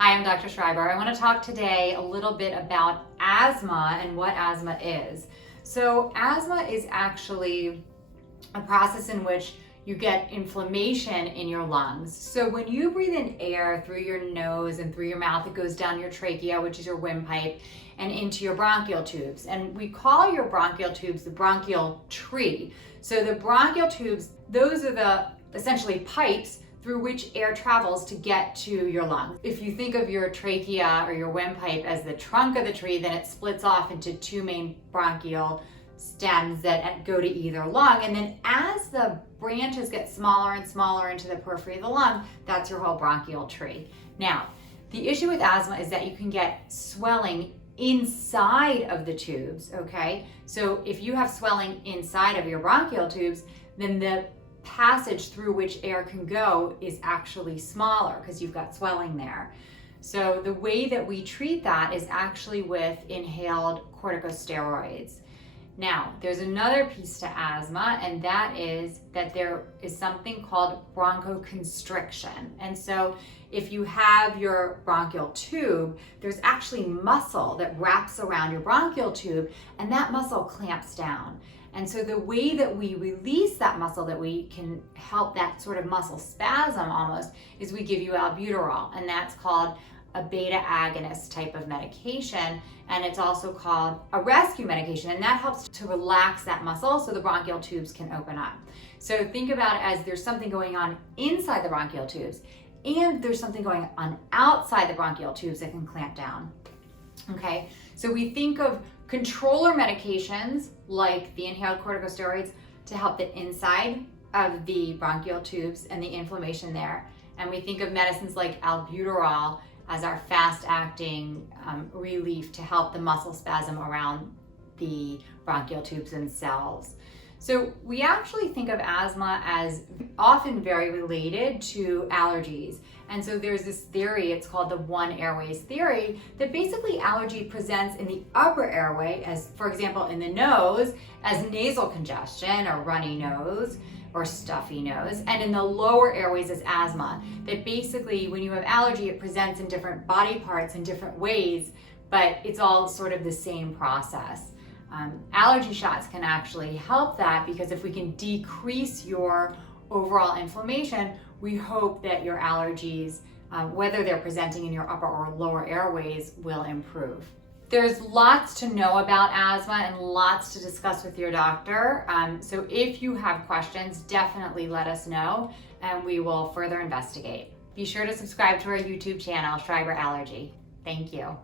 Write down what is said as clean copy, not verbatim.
Hi, I'm Dr. Schreiber. I want to talk today a little bit about asthma and what asthma is. So asthma is actually a process in which you get inflammation in your lungs. So when you breathe in air through your nose and through your mouth, it goes down your trachea, which is your windpipe, and into your bronchial tubes. And we call your bronchial tubes the bronchial tree. So the bronchial tubes, those are the essentially pipes through which air travels to get to your lungs. If you think of your trachea or your windpipe as the trunk of the tree, then it splits off into two main bronchial stems that go to either lung. And then as the branches get smaller and smaller into the periphery of the lung, that's your whole bronchial tree. Now, the issue with asthma is that you can get swelling inside of the tubes, okay? So if you have swelling inside of your bronchial tubes, then the passage through which air can go is actually smaller because you've got swelling there. So the way that we treat that is actually with inhaled corticosteroids. Now, there's another piece to asthma, and that is that there is something called bronchoconstriction. And so if you have your bronchial tube, there's actually muscle that wraps around your bronchial tube, and that muscle clamps down. And so the way that we release that muscle, that we can help that sort of muscle spasm almost, is we give you albuterol, and that's called a beta agonist type of medication, and it's also called a rescue medication, and that helps to relax that muscle so the bronchial tubes can open up. So think about it as there's something going on inside the bronchial tubes, and there's something going on outside the bronchial tubes that can clamp down. Okay, so we think of controller medications like the inhaled corticosteroids to help the inside of the bronchial tubes and the inflammation there. And we think of medicines like albuterol as our fast-acting relief to help the muscle spasm around the bronchial tubes themselves. So we actually think of asthma as often very related to allergies. And so there's this theory, it's called the one airways theory, that basically allergy presents in the upper airway as, for example, in the nose, as nasal congestion or runny nose or stuffy nose, and in the lower airways as asthma. That basically when you have allergy, it presents in different body parts in different ways, but it's all sort of the same process. Allergy shots can actually help that, because if we can decrease your overall inflammation, we hope that your allergies, whether they're presenting in your upper or lower airways, will improve. There's lots to know about asthma and lots to discuss with your doctor. So if you have questions, definitely let us know and we will further investigate. Be sure to subscribe to our YouTube channel, Schreiber Allergy. Thank you.